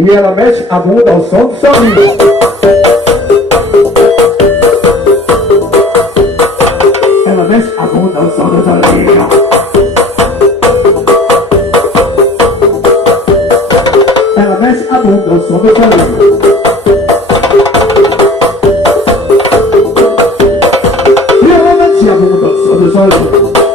E ela mexe a bunda ao som do solinho. Ela mexe a bunda ao som do solinho. Ela mexe a bunda ao som do solinho. E ela mexe a bunda ao som do solinho.